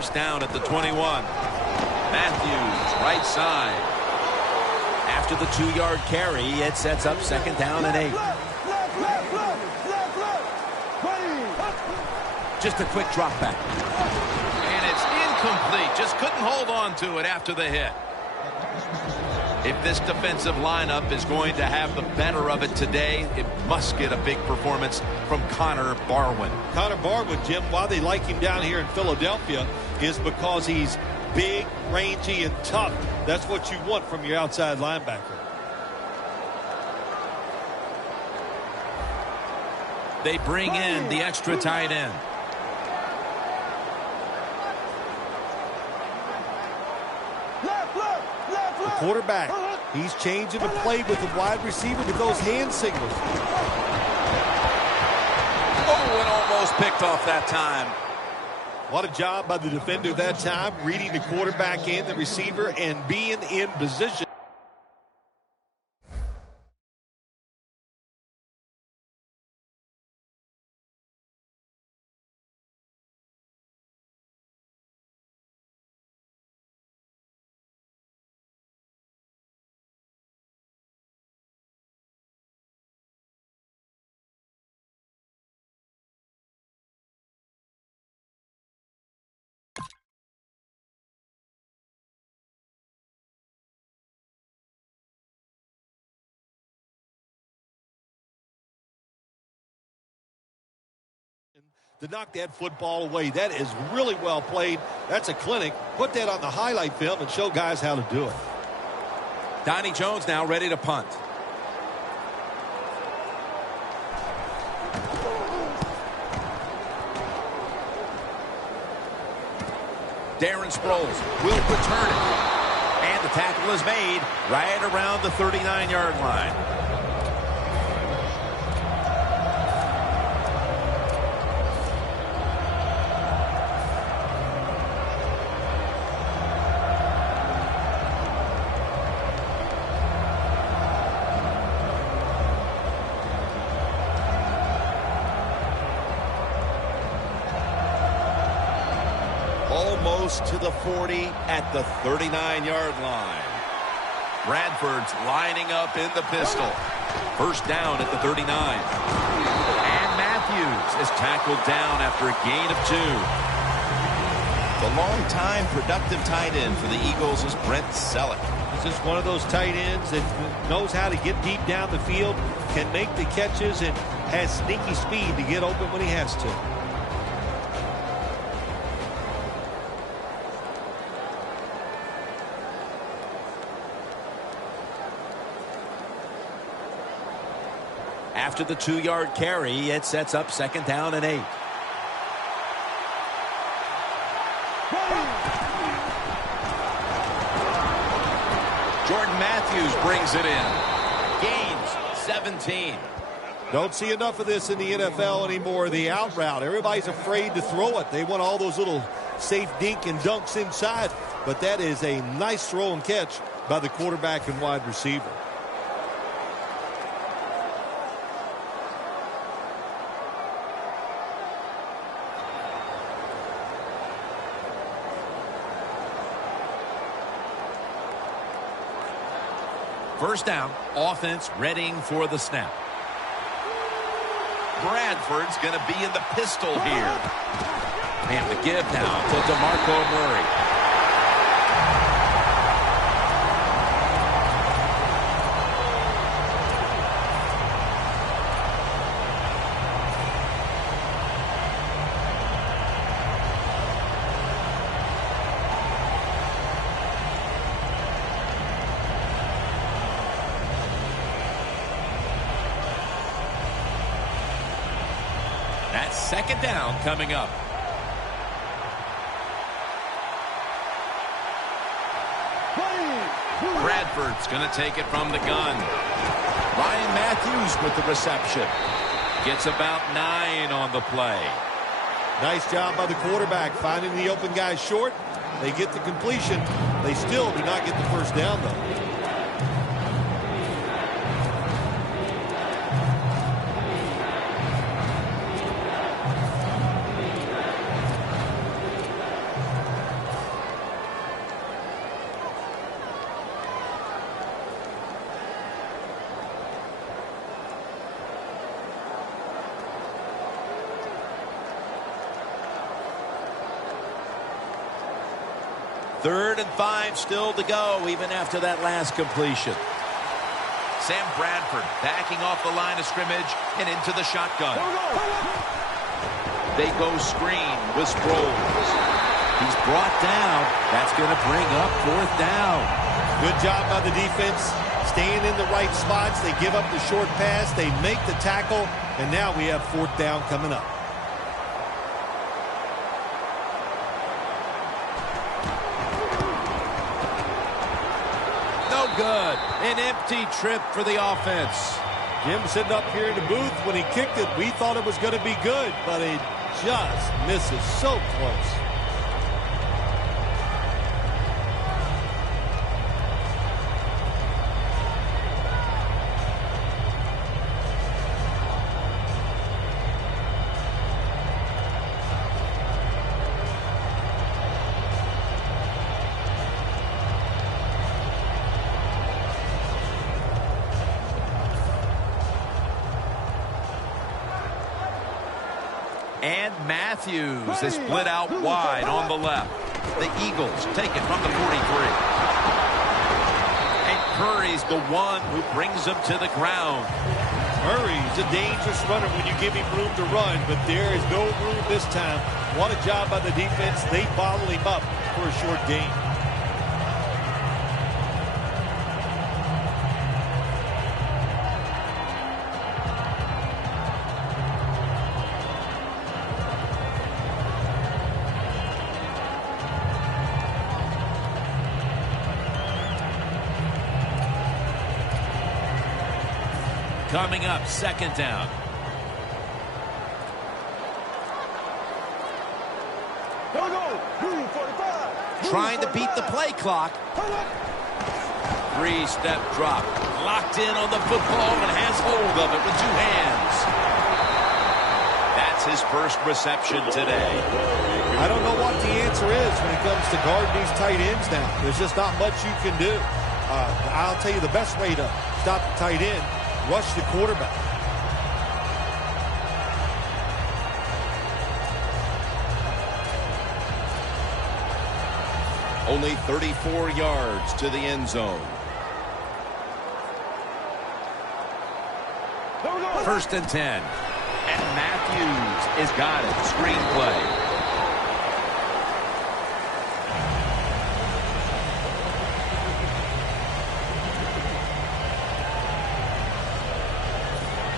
first down at the 21. Matthews, right side. After the 2-yard carry, it sets up second down and 8. Just a quick drop back. And it's incomplete. Just couldn't hold on to it after the hit. If this defensive lineup is going to have the better of it today, it must get a big performance from Connor Barwin. Connor Barwin, Jim, why they like him down here in Philadelphia is because he's big, rangy, and tough. That's what you want from your outside linebacker. They bring in the extra tight end. The quarterback, he's changing the play with the wide receiver with those hand signals. Oh, and almost picked off that time. What a job by the defender that time, reading the quarterback and the receiver and being in position. To knock that football away. That is really well played. That's a clinic. Put that on the highlight film and show guys how to do it. Donnie Jones now ready to punt. Darren Sproles will return it. And the tackle is made right around the 39-yard line. Almost to the 40 at the 39-yard line. Bradford's lining up in the pistol. First down at the 39. And Matthews is tackled down after a gain of 2. The long-time productive tight end for the Eagles is Brent Selleck. This is one of those tight ends that knows how to get deep down the field, can make the catches, and has sneaky speed to get open when he has to. After the 2-yard carry, it sets up second down and 8. Jordan Matthews brings it in. Gains 17. Don't see enough of this in the NFL anymore, the out route. Everybody's afraid to throw it. They want all those little safe dink and dunks inside. But that is a nice throw and catch by the quarterback and wide receiver. First down, offense readying for the snap. Bradford's going to be in the pistol here. And the give now to DeMarco Murray. That's second down coming up. Bradford's going to take it from the gun. Ryan Matthews with the reception. Gets about 9 on the play. Nice job by the quarterback finding the open guy short. They get the completion. They still do not get the first down, though. 3rd and 5 still to go, even after that last completion. Sam Bradford backing off the line of scrimmage and into the shotgun. They go screen with Sproles. He's brought down. That's going to bring up 4th down. Good job by the defense, staying in the right spots. They give up the short pass. They make the tackle, and now we have 4th down coming up. No good. An empty trip for the offense. Jim sitting up here in the booth, when he kicked it, we thought it was going to be good, but it just misses so close. And Matthews is split out wide on the left. The Eagles take it from the 43. And Curry's the one who brings them to the ground. Murray's a dangerous runner when you give him room to run, but there is no room this time. What a job by the defense. They bottle him up for a short gain. Coming up, 2nd down. Trying to beat the play clock. 3-step drop. Locked in on the football and has hold of it with 2 hands. That's his first reception today. I don't know what the answer is when it comes to guarding these tight ends now. There's just not much you can do. I'll tell you the best way to stop the tight end. Rush the quarterback. Only 34 yards to the end zone. 1st and 10. And Matthews has got it. Screenplay.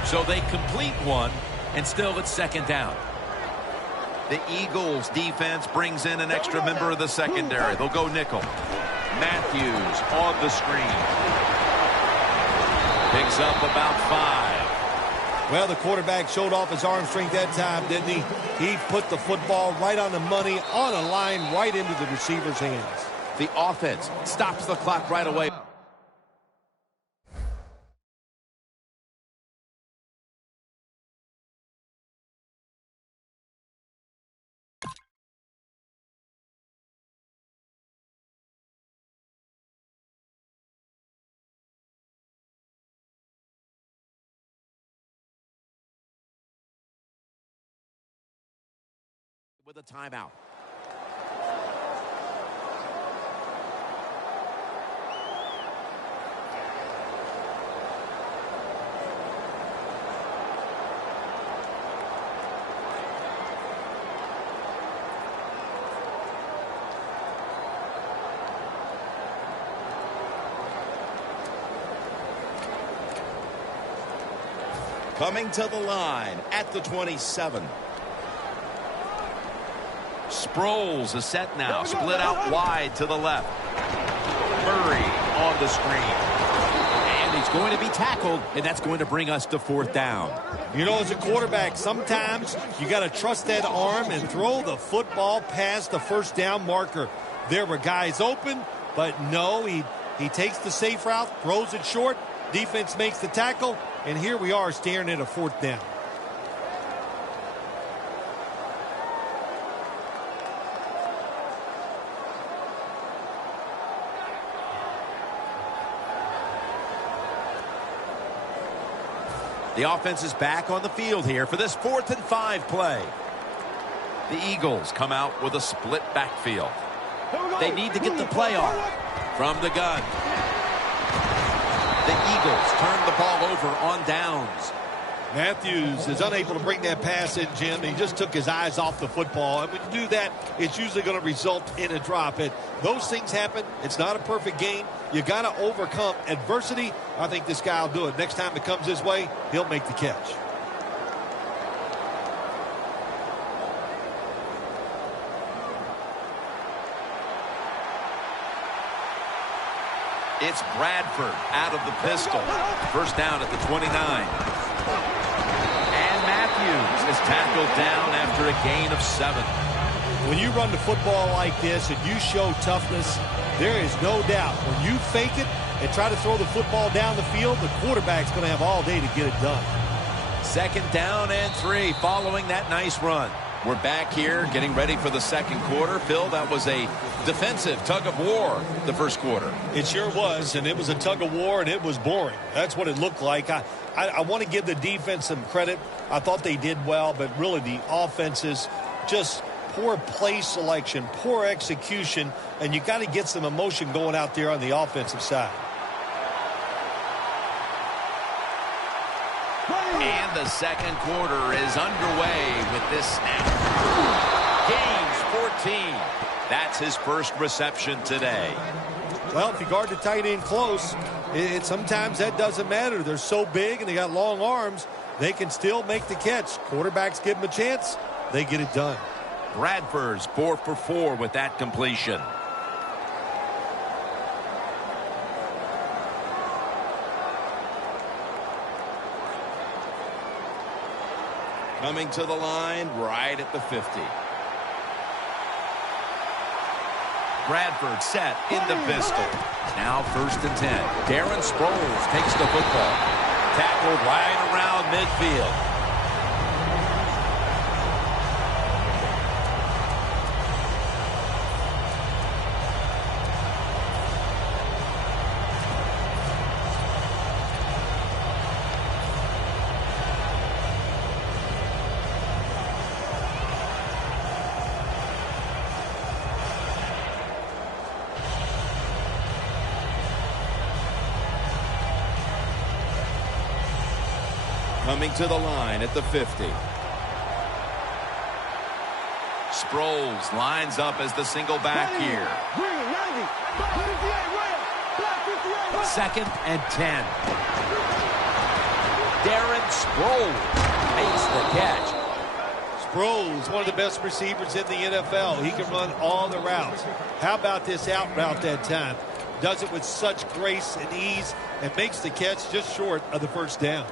So they complete one, and still it's 2nd down. The Eagles defense brings in an extra member of the secondary. They'll go nickel. Matthews on the screen. Picks up about 5. Well, the quarterback showed off his arm strength that time, didn't he? He put the football right on the money, on a line, right into the receiver's hands. The offense stops the clock right away. With a timeout. Coming to the line at the 27. Sproles is set now, split out wide to the left. Murray on the screen. And he's going to be tackled, and that's going to bring us to 4th down. You know, as a quarterback, sometimes you got to trust that arm and throw the football past the 1st down marker. There were guys open, but no, he takes the safe route, throws it short, defense makes the tackle, and here we are staring at a 4th down. The offense is back on the field here for this 4th and 5 play. The Eagles come out with a split backfield. They need to get the play on. From the gun. The Eagles turn the ball over on downs. Matthews is unable to bring that pass in, Jim. He just took his eyes off the football. And when you do that, it's usually going to result in a drop. And those things happen. It's not a perfect game. You got to overcome adversity. I think this guy will do it. Next time it comes his way, he'll make the catch. It's Bradford out of the pistol. First down at the 29. And Matthews is tackled down after a gain of 7. When you run the football like this and you show toughness, there is no doubt when you fake it and try to throw the football down the field, the quarterback's going to have all day to get it done. Second down and 3 following that nice run. We're back here getting ready for the second quarter. Phil, that was a defensive tug of war the first quarter. It sure was, and it was a tug of war, and it was boring. That's what it looked like. I want to give the defense some credit. I thought they did well, but really the offense is just poor play selection, poor execution, and you got to get some emotion going out there on the offensive side. And the second quarter is underway with this snap. Gains 14. That's his first reception today. Well, if you guard the tight end close, sometimes that doesn't matter. They're so big and they got long arms, they can still make the catch. Quarterbacks give them a chance, they get it done. Bradford's 4 for 4 with that completion. Coming to the line right at the 50. Bradford set in the pistol. Now first and 10. Darren Sproles takes the football. Tackled right around midfield. Coming to the line at the 50. Sproles lines up as the single back here. Second and 10. Darren Sproles makes the catch. Sproles, one of the best receivers in the NFL. He can run all the routes. How about this out route that time? Does it with such grace and ease and makes the catch just short of the first down.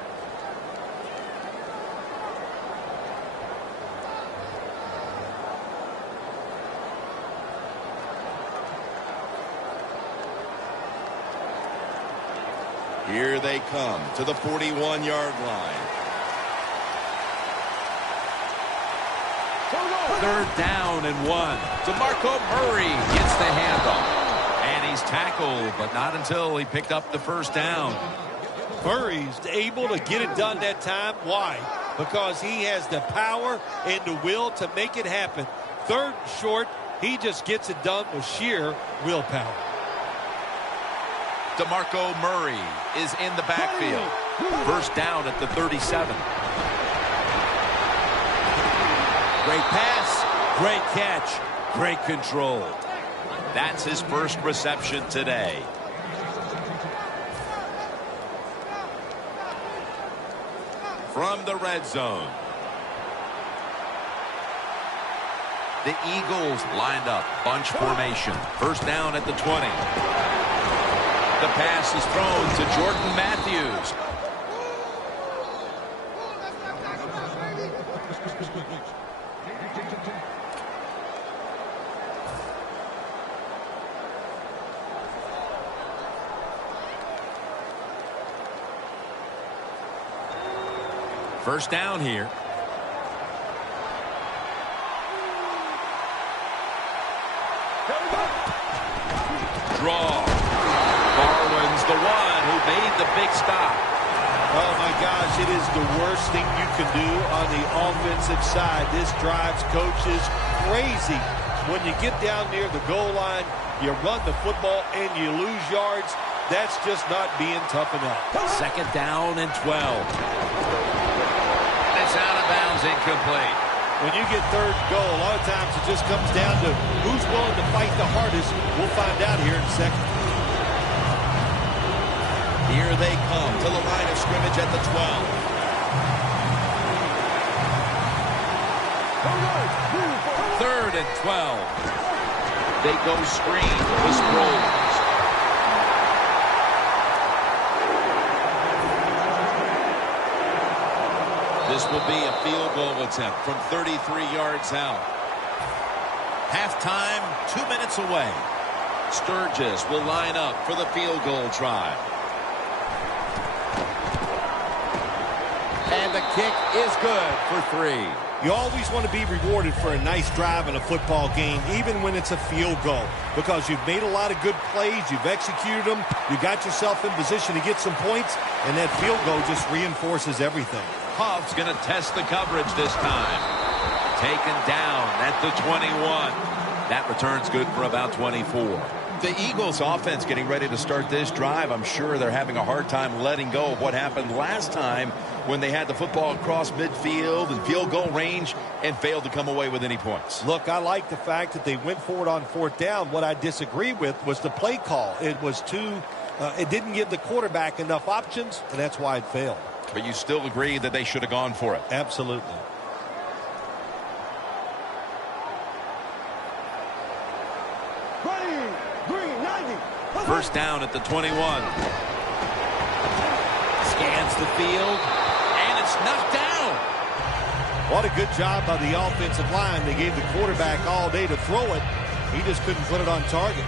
Here they come to the 41-yard line. Third down and 1. DeMarco Murray gets the handoff. And he's tackled, but not until he picked up the first down. Murray's able to get it done that time. Why? Because he has the power and the will to make it happen. Third and short, he just gets it done with sheer willpower. DeMarco Murray is in the backfield. First down at the 37. Great pass, great catch, great control. That's his first reception today. From the red zone. The Eagles lined up, bunch formation. First down at the 20. The pass is thrown to Jordan Matthews. First down here. Draw. Barwin's the one who made the big stop. Oh, my gosh, it is the worst thing you can do on the offensive side. This drives coaches crazy when you get down near the goal line, you run the football and you lose yards. That's just not being tough enough. Second down and 12. It's out of bounds, incomplete. When you get third and goal, a lot of times it just comes down to who's willing to fight the hardest. We'll find out here in a second. Here they come to the line of scrimmage at the 12. Third and 12. They go screen. This rolls. This will be a field goal attempt from 33 yards out. Halftime, 2 minutes away. Sturgis will line up for the field goal try. And the kick is good for 3. You always want to be rewarded for a nice drive in a football game, even when it's a field goal, because you've made a lot of good plays, you've executed them, you got yourself in position to get some points, and that field goal just reinforces everything. Huff's going to test the coverage this time. Taken down at the 21. That return's good for about 24. The Eagles offense getting ready to start this drive. I'm sure they're having a hard time letting go of what happened last time when they had the football across midfield and field goal range and failed to come away with any points. Look, I like the fact that they went for it on fourth down. What I disagree with was the play call. It was it didn't give the quarterback enough options, and that's why it failed. But you still agree that they should have gone for it? Absolutely. First down at the 21. Scans the field, and it's knocked down. What a good job by the offensive line. They gave the quarterback all day to throw it. He just couldn't put it on target.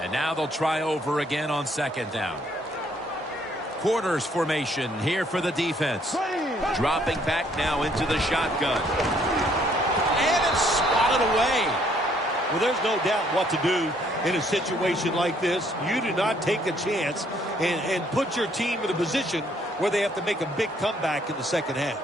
And now they'll try over again on second down. Quarters formation here for the defense. Dropping back now into the shotgun. And it's swatted away. Well, there's no doubt what to do in a situation like this. You do not take a chance and put your team in a position where they have to make a big comeback in the second half.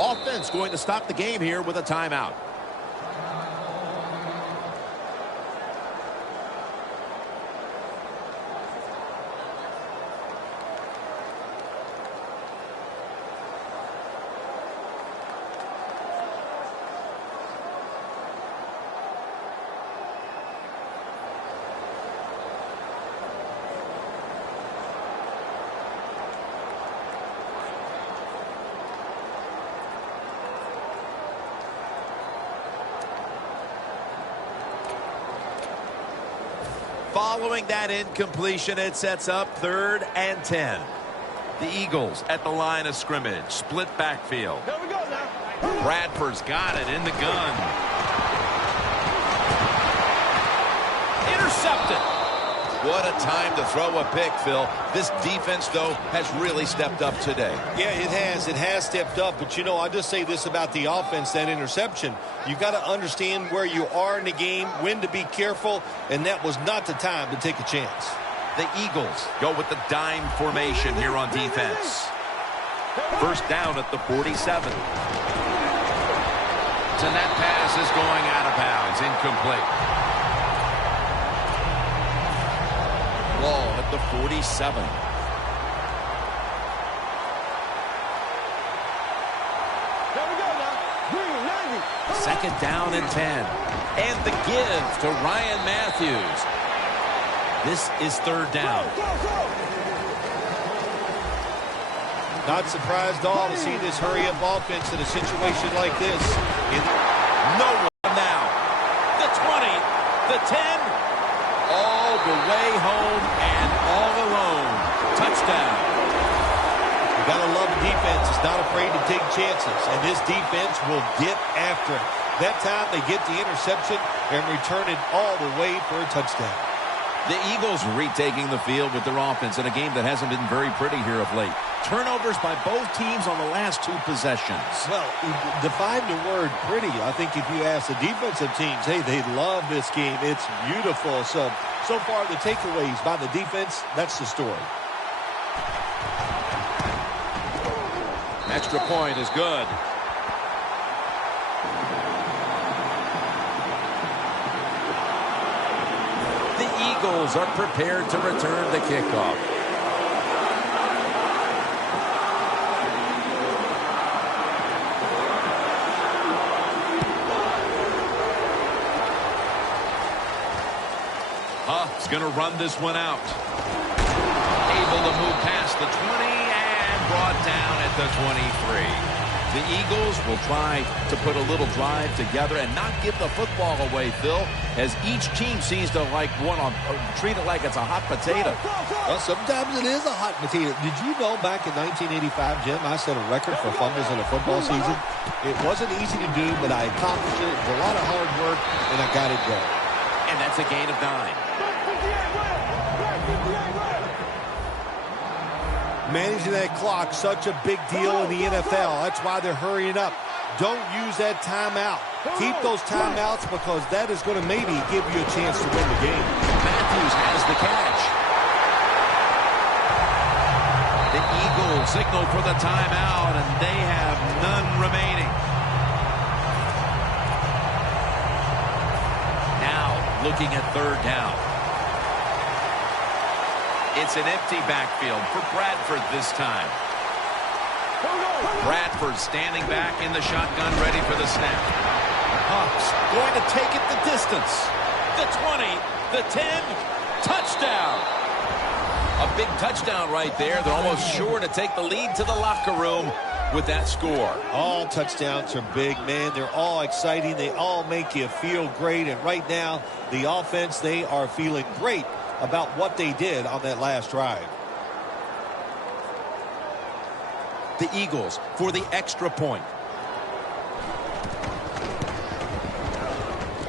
Offense going to stop the game here with a timeout. Following that incompletion, it sets up 3rd and 10. The Eagles at the line of scrimmage. Split backfield. There we go now. Bradford's got it in the gun. Intercepted. What a time to throw a pick, Phil. This defense, though, has really stepped up today. Yeah, it has. It has stepped up. But, you know, I'll just say this about the offense, that interception. You've got to understand where you are in the game, when to be careful, and that was not the time to take a chance. The Eagles go with the dime formation here on defense. First down at the 47. And that pass is going out of bounds, incomplete. Ball at the 47. There we go now. Green, 90. Second down and 10. And the give to Ryan Matthews. This is third down. Not surprised at all to see this hurry-up offense in a situation like this. No one now. The 20, the 10, all the way home and all alone. Touchdown. You gotta love a defense. It's not afraid to take chances, and this defense will get after it. That time they get the interception and return it all the way for a touchdown. The Eagles retaking the field with their offense in a game that hasn't been very pretty here of late. Turnovers by both teams on the last two possessions. Well, define the word pretty. I think if you ask the defensive teams, hey, they love this game. It's beautiful. So far the takeaways by the defense, that's the story. Extra point is good. The Eagles are prepared to return the kickoff. Huff's going to run this one out. Able to move past the 20 and brought down at the 23. The Eagles will try to put a little drive together and not give the football away, Phil, as each team seems to treat it like it's a hot potato. Well, sometimes it is a hot potato. Did you know back in 1985, Jim, I set a record for fumbles in a football season? It wasn't easy to do, but I accomplished it. It was a lot of hard work, and I got it done. And that's a gain of 9. Managing that clock, such a big deal in the NFL. That's why they're hurrying up. Don't use that timeout. Keep those timeouts because that is going to maybe give you a chance to win the game. Matthews has the catch. The Eagles signal for the timeout, and they have none remaining. Now, looking at third down. It's an empty backfield for Bradford this time. Bradford standing back in the shotgun, ready for the snap. Huff's going to take it the distance. The 20, the 10, touchdown. A big touchdown right there. They're almost sure to take the lead to the locker room with that score. All touchdowns are big, man. They're all exciting. They all make you feel great. And right now, the offense, they are feeling great about what they did on that last drive. The Eagles for the extra point.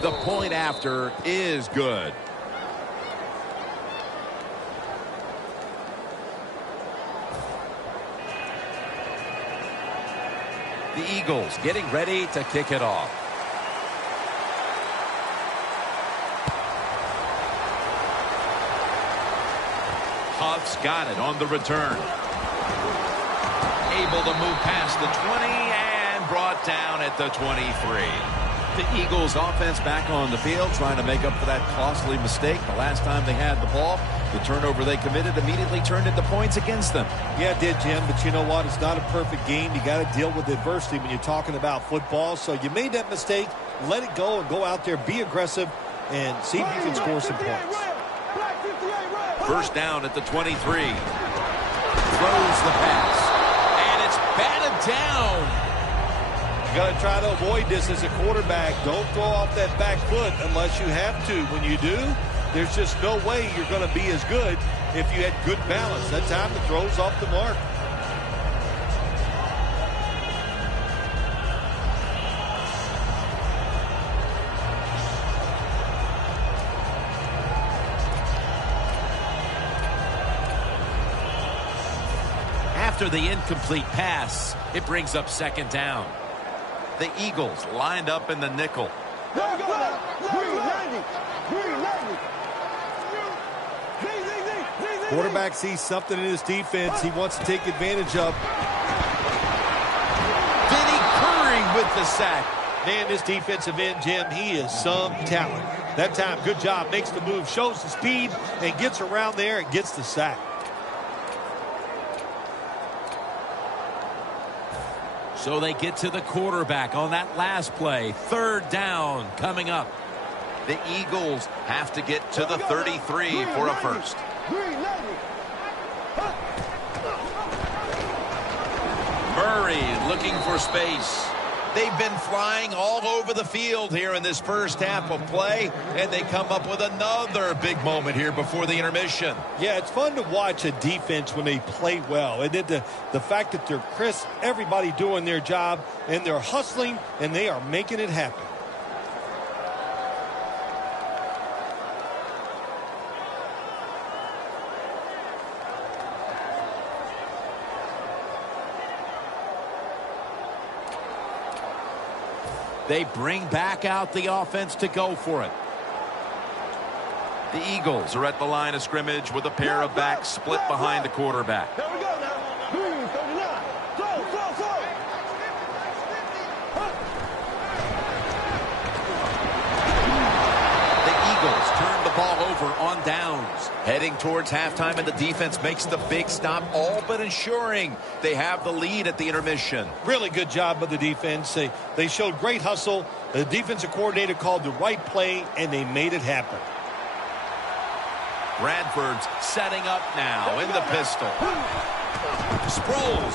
The point after is good. The Eagles getting ready to kick it off. Huff's got it on the return. Able to move past the 20 and brought down at the 23. The Eagles offense back on the field trying to make up for that costly mistake. The last time they had the ball, the turnover they committed immediately turned into points against them. Yeah, it did, Jim, but you know what? It's not a perfect game. You got to deal with adversity when you're talking about football. So you made that mistake, let it go, and go out there, be aggressive, and see if you can score some points. First down at the 23. Throws the pass. And it's batted down. You got to try to avoid this as a quarterback. Don't throw off that back foot unless you have to. When you do, there's just no way you're going to be as good if you had good balance. That time the throw's off the mark. After the incomplete pass, it brings up second down. The Eagles lined up in the nickel. Quarterback sees something in his defense he wants to take advantage of. Vinny Curry with the sack. Man, this defensive end, Jim, he is some talent. That time, good job, makes the move, shows the speed, and gets around there and gets the sack. So they get to the quarterback on that last play. Third down coming up. The Eagles have to get to the 33 for a first. Murray looking for space. They've been flying all over the field here in this first half of play, and they come up with another big moment here before the intermission. Yeah, it's fun to watch a defense when they play well. And then the fact that they're crisp, everybody doing their job, and they're hustling, and they are making it happen. They bring back out the offense to go for it. The Eagles are at the line of scrimmage with a pair of backs split behind the quarterback. Here we go now. 39. Throw. The Eagles turn the ball over on downs. Heading towards halftime, and the defense makes the big stop, all but ensuring they have the lead at the intermission. Really good job of the defense. They showed great hustle. The defensive coordinator called the right play, and they made it happen. Bradford's setting up now in the pistol. Sproles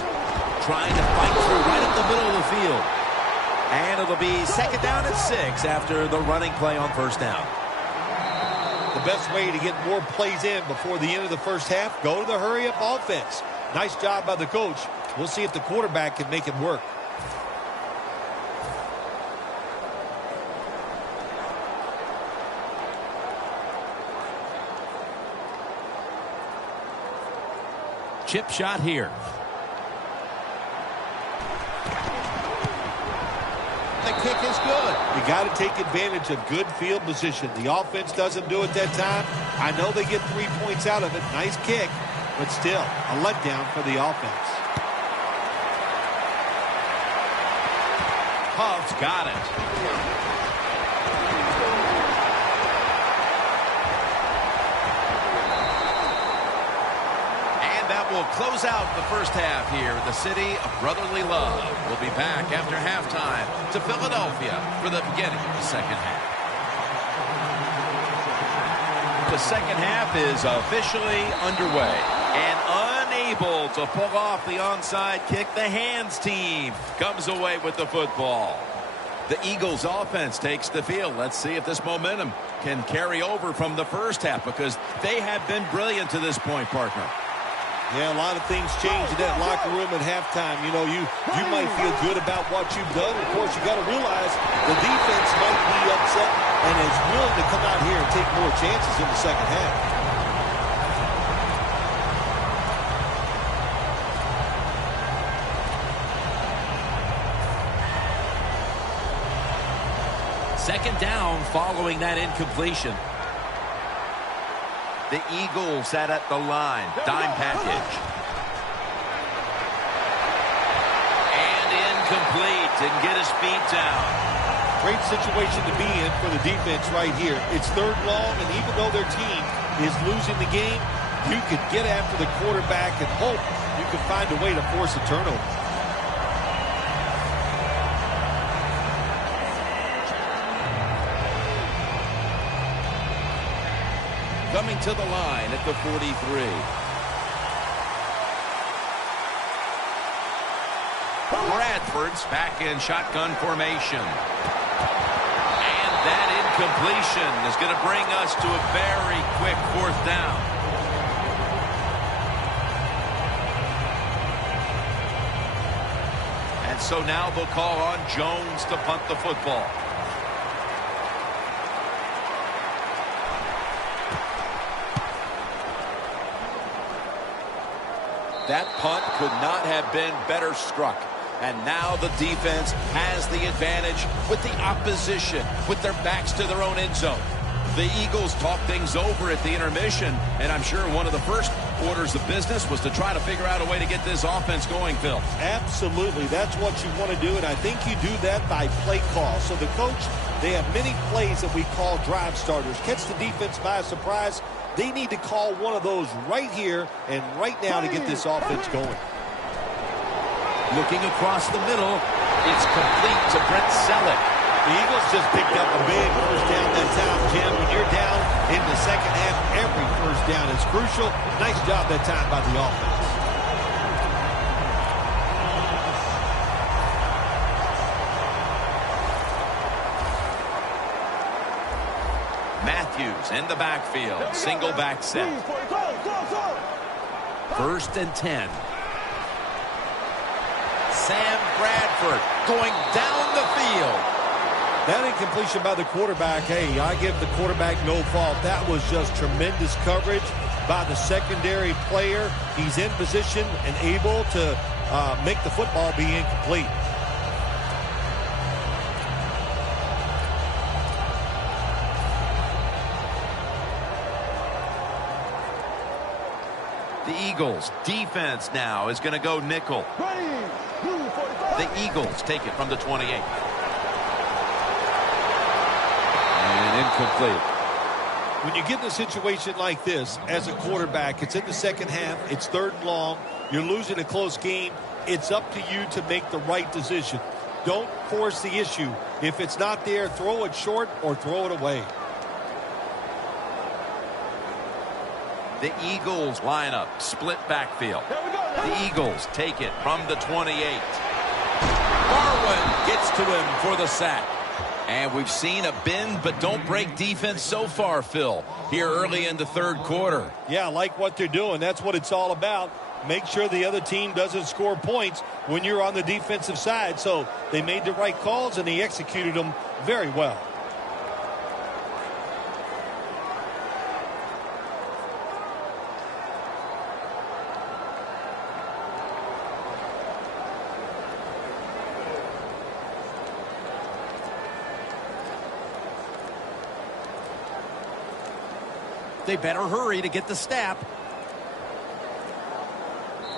trying to fight through right up the middle of the field. And it'll be second down and 6 after the running play on first down. The best way to get more plays in before the end of the first half, go to the hurry-up offense. Nice job by the coach. We'll see if the quarterback can make it work. Chip shot here. The kick is good. You got to take advantage of good field position. The offense doesn't do it that time. I know they get 3 points out of it. Nice kick, but still a letdown for the offense. Huff's got it. Will close out the first half here in the city of brotherly love. We'll be back after halftime to Philadelphia for the beginning of the second half. The second half is officially underway, and unable to pull off the onside kick, the hands team comes away with the football. The Eagles offense takes the field. Let's see if this momentum can carry over from the first half, because they have been brilliant to this point, partner. Yeah, a lot of things change in that locker room at halftime. You know, you might feel good about what you've done. Of course, you got to realize the defense might be upset and is willing to come out here and take more chances in the second half. Second down following that incompletion. The Eagles sat at the line. Dime package. And incomplete. Didn't get his feet down. Great situation to be in for the defense right here. It's third long, and even though their team is losing the game, you could get after the quarterback and hope you can find a way to force a turnover. Coming to the line at the 43. Bradford's back in shotgun formation. And that incompletion is going to bring us to a very quick fourth down. And so now they'll call on Jones to punt the football. That punt could not have been better struck. And now the defense has the advantage with the opposition, with their backs to their own end zone. The Eagles talk things over at the intermission, and I'm sure one of the first orders of business was to try to figure out a way to get this offense going, Phil. Absolutely. That's what you want to do, and I think you do that by play call. So the coach, they have many plays that we call drive starters. Catch the defense by surprise. They need to call one of those right here and right now to get this offense going. Looking across the middle, it's complete to Brent Selleck. The Eagles just picked up a big first down that time, Jim. When you're down in the second half, every first down is crucial. Nice job that time by the offense. Matthews in the backfield. Single back set. First and 10. Sam Bradford going down the field. That incompletion by the quarterback, hey, I give the quarterback no fault. That was just tremendous coverage by the secondary player. He's in position and able to make the football be incomplete. The Eagles defense now is going to go nickel. The Eagles take it from the 28. And incomplete. When you get in a situation like this as a quarterback, it's in the second half, it's 3rd and long, you're losing a close game, it's up to you to make the right decision. Don't force the issue. If it's not there, throw it short or throw it away. The Eagles line up, split backfield. The Eagles take it from the 28. Barwin gets to him for the sack. And we've seen a bend but don't break defense so far, Phil, here early in the 3rd quarter. Yeah, I like what they're doing. That's what it's all about. Make sure the other team doesn't score points when you're on the defensive side. So they made the right calls and they executed them very well. They better hurry to get the snap.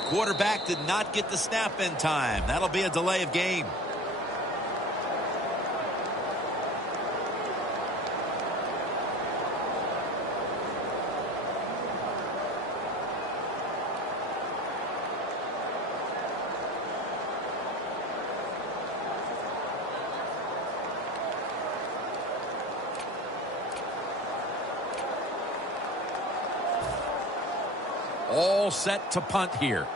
Quarterback did not get the snap in time. That'll be a delay of game. All set to punt here.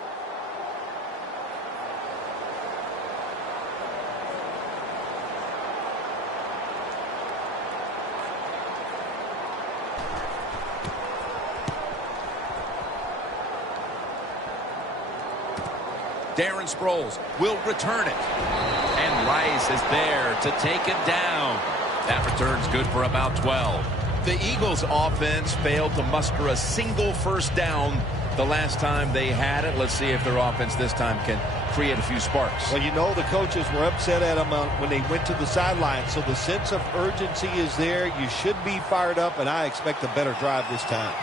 Darren Sproles will return it. And Rice is there to take him down. That return's good for about 12. The Eagles offense failed to muster a single first down the last time they had it. Let's see if their offense this time can create a few sparks. Well, you know the coaches were upset at them when they went to the sideline. So the sense of urgency is there. You should be fired up, and I expect a better drive this time.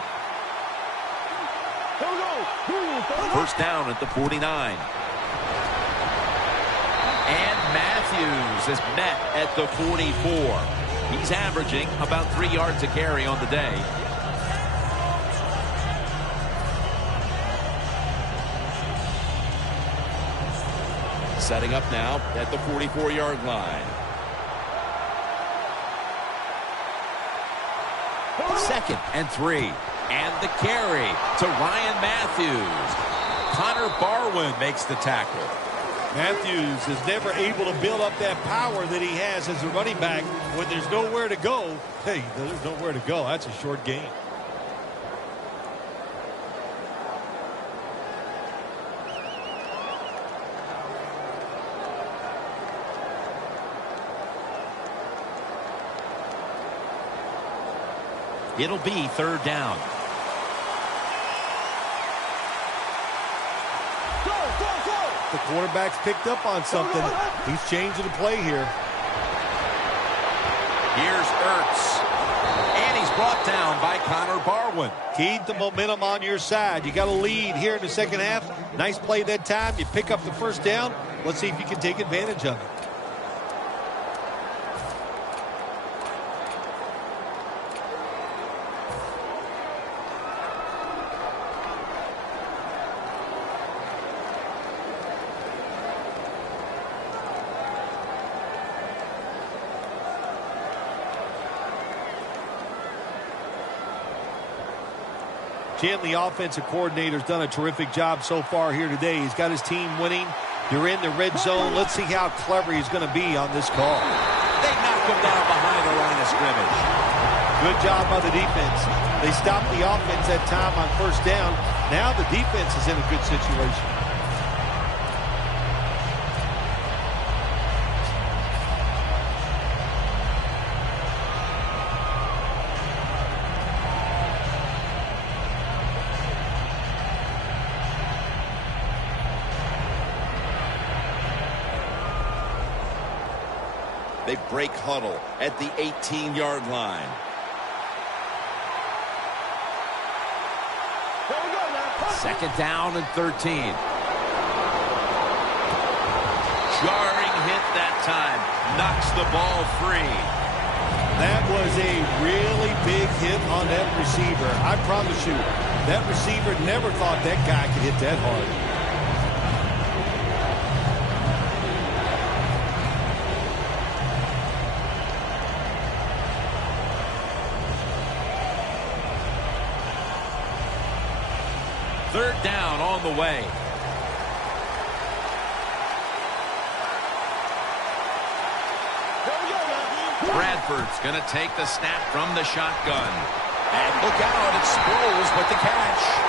First down at the 49. And Matthews is met at the 44. He's averaging about 3 yards a carry on the day. Setting up now at the 44-yard line. 2nd and 3. And the carry to Ryan Matthews. Connor Barwin makes the tackle. Matthews is never able to build up that power that he has as a running back. When there's nowhere to go, hey, there's nowhere to go. That's a short game. It'll be 3rd down. The quarterback's picked up on something. He's changing the play here. Here's Ertz. And he's brought down by Connor Barwin. Keep the momentum on your side. You got a lead here in the second half. Nice play that time. You pick up the first down. Let's see if you can take advantage of it. Jim, the offensive coordinator's done a terrific job so far here today. He's got his team winning. You're in the red zone. Let's see how clever he's going to be on this call. They knock him down behind the line of scrimmage. Good job by the defense. They stopped the offense that time on first down. Now the defense is in a good situation. They break huddle at the 18-yard line. Here we go now. Second down and 13. Jarring hit that time. Knocks the ball free. That was a really big hit on that receiver. I promise you, that receiver never thought that guy could hit that hard. Third down on the way. Bradford's going to take the snap from the shotgun. And look out, it's Sproles with the catch.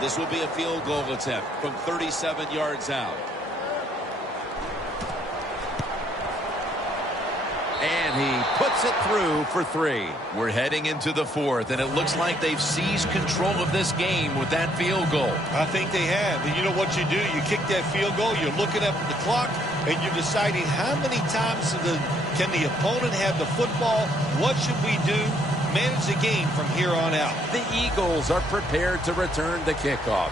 This will be a field goal attempt from 37 yards out. And he puts it through for 3. We're heading into the fourth, and it looks like they've seized control of this game with that field goal. I think they have. And you know what you do? You kick that field goal, you're looking up at the clock, and you're deciding how many times can the opponent have the football? What should we do? Manage the game from here on out. The Eagles are prepared to return the kickoff.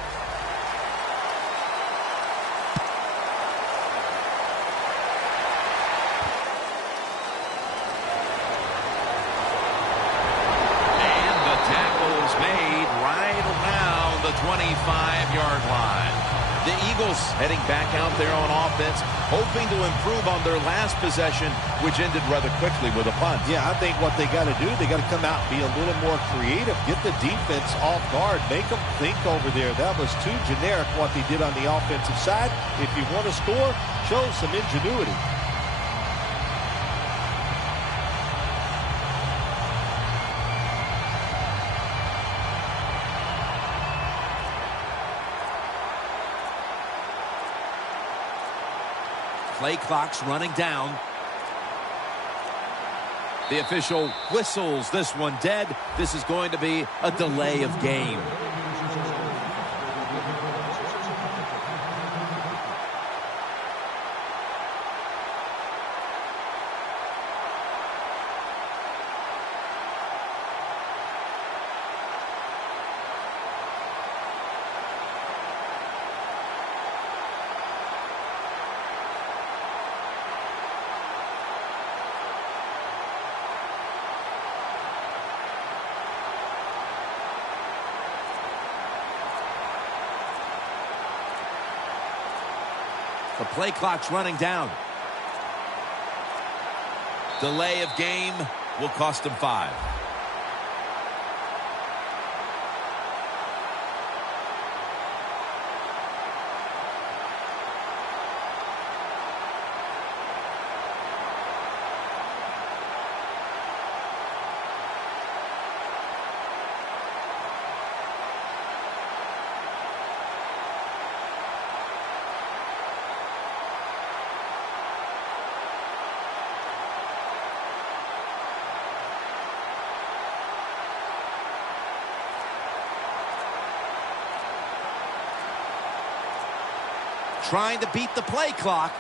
And the tackle is made right around the 25-yard line. The Eagles heading back out there on offense, hoping to improve on their last possession, which ended rather quickly with a punt. Yeah, I think what they got to do, they got to come out and be a little more creative, get the defense off guard, make them think over there. That was too generic what they did on the offensive side. If you want to score, show some ingenuity. Play clock's running down. The official whistles this one dead. This is going to be a delay of game. The play clock's running down. Delay of game will cost him 5. Trying to beat the play clock.